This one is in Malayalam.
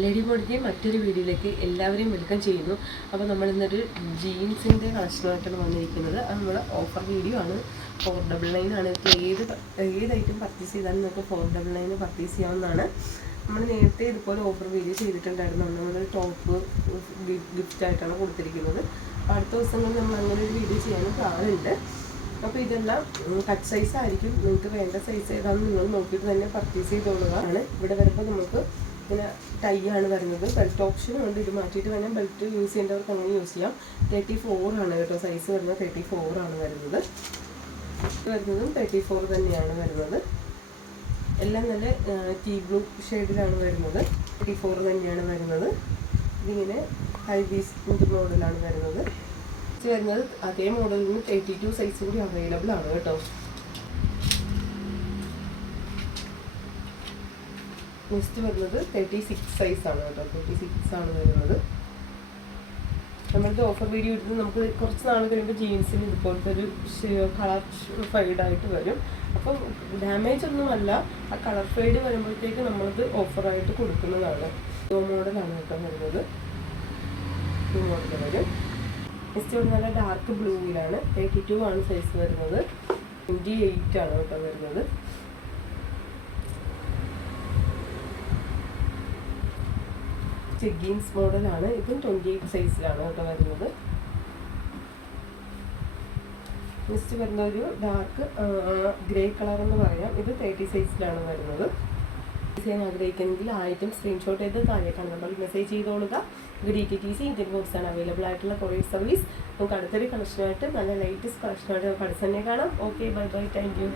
ലേഡി ബോഡിന്റെ മറ്റൊരു വീഡിയോയിലേക്ക് എല്ലാവരെയും വെൽക്കം ചെയ്യുന്നു. അപ്പോൾ നമ്മൾ ഇന്നൊരു ജീൻസിന്റെ കളക്ഷനായിട്ടാണ് വന്നിരിക്കുന്നത്. അത് നമ്മുടെ ഓഫർ വീഡിയോ ആണ്. ഫോർ ഡബിൾ നയൻ ആണ്. ഏത് ഏത് ഐറ്റം പർച്ചേസ് ചെയ്താലും നമുക്ക് ഫോർ ഡബിൾ നയൻ പർച്ചേസ് ചെയ്യാവുന്നതാണ്. നമ്മൾ നേരത്തെ ഇതുപോലെ ഓഫർ വീഡിയോ ചെയ്തിട്ടുണ്ടായിരുന്നു. നമ്മൾ ടോപ്പ് ഗിഫ്റ്റ് ആയിട്ടാണ് കൊടുത്തിരിക്കുന്നത്. അടുത്ത ദിവസങ്ങളിൽ നമ്മൾ അങ്ങനെ ഒരു വീഡിയോ ചെയ്യാനും പ്ലാനുണ്ട് അപ്പോൾ ഇതെല്ലാം കട്ട് സൈസ് ആയിരിക്കും. നിങ്ങൾക്ക് വേണ്ട സൈസ് ഏതാണെന്ന് നിങ്ങൾ നോക്കിയിട്ട് തന്നെ പർച്ചേസ് ചെയ്തോളുക. ആണ്. ഇവിടെ വരുമ്പോൾ നമുക്ക് ഇങ്ങനെ ടൈ ആണ് വരുന്നത്. ബെൽറ്റ് ഓപ്ഷൻ ഉണ്ട്. ഇത് മാറ്റിയിട്ട് വേണം ബെൽറ്റ് യൂസ് ചെയ്യേണ്ടവർക്ക് അങ്ങനെ യൂസ് ചെയ്യാം. തേർട്ടി ആണ് കേട്ടോ സൈസ് വരുന്നത്. തേർട്ടി ആണ് വരുന്നത്. വരുന്നതും തേർട്ടി ഫോർ തന്നെയാണ് വരുന്നത്. എല്ലാം നല്ല ടീ ബ്ലൂ ഷെയ്ഡിലാണ് വരുന്നത്. തേർട്ടി ഫോർ തന്നെയാണ് വരുന്നത്. ഇതിങ്ങനെ ഹൈ ബീസ് മോഡലാണ് വരുന്നത്. വരുന്നത് അതേ മോഡലിന് തേർട്ടി ടു സൈസ് കൂടി അവൈലബിൾ ആണ് കേട്ടോ. നെക്സ്റ്റ് വരുന്നത് തേർട്ടി സിക്സ് സൈസ് ആണ് കേട്ടോ. തേർട്ടി സിക്സ് ആണ് വരുന്നത്. നമ്മളിത് ഓഫർ വീഡിയോ എടുത്ത് നമുക്ക് കുറച്ച് നാൾ കഴിയുമ്പോൾ ജീൻസിന് ഇതുപോലത്തെ ഒരു കളർ ഫെയ്ഡായിട്ട് വരും. അപ്പം ഡാമേജ് ഒന്നുമല്ല ആ കളർ ഫെയ്ഡ് വരുമ്പോഴത്തേക്ക് നമ്മളിത് ഓഫറായിട്ട് കൊടുക്കുന്നതാണ്. ലോ മോഡലാണ് കേട്ടോ വരുന്നത്. ഈ മോഡൽ വരും നെക്സ്റ്റ് ഇവിടെ നല്ല ഡാർക്ക് ബ്ലൂയിലാണ് തേർട്ടി ടു ആണ് സൈസ് വരുന്നത്. ട്വന്റി എയ്റ്റ് ആണ് കേട്ടോ വരുന്നത്. ചെഗീൻസ് മോഡലാണ് ഇതും ട്വന്റി എയ്റ്റ് സൈസിലാണ് കേട്ടോ വരുന്നത്. നെക്സ്റ്റ് വരുന്ന ഒരു ഡാർക്ക് ഗ്രേ കളർ എന്ന് പറയാം. ഇത് തേർട്ടി സൈസിലാണ് വരുന്നത്. ചെയ്യാൻ ആഗ്രഹിക്കുന്നെങ്കിൽ ആയിട്ടും സ്ക്രീൻഷോട്ട് ചെയ്ത് താഴെ കാണുമ്പോൾ message ചെയ്തോളുക. D T T C Indian ആണ് അവൈലബിൾ ആയിട്ടുള്ള കൊറിയർ സർവീസ് നമുക്ക് അടുത്തൊരു കളക്ഷനായിട്ട് നല്ല ലേറ്റസ്റ്റ് കളക്ഷനായിട്ട് നമുക്ക് തന്നെ കാണാം. Okay bye bye thank you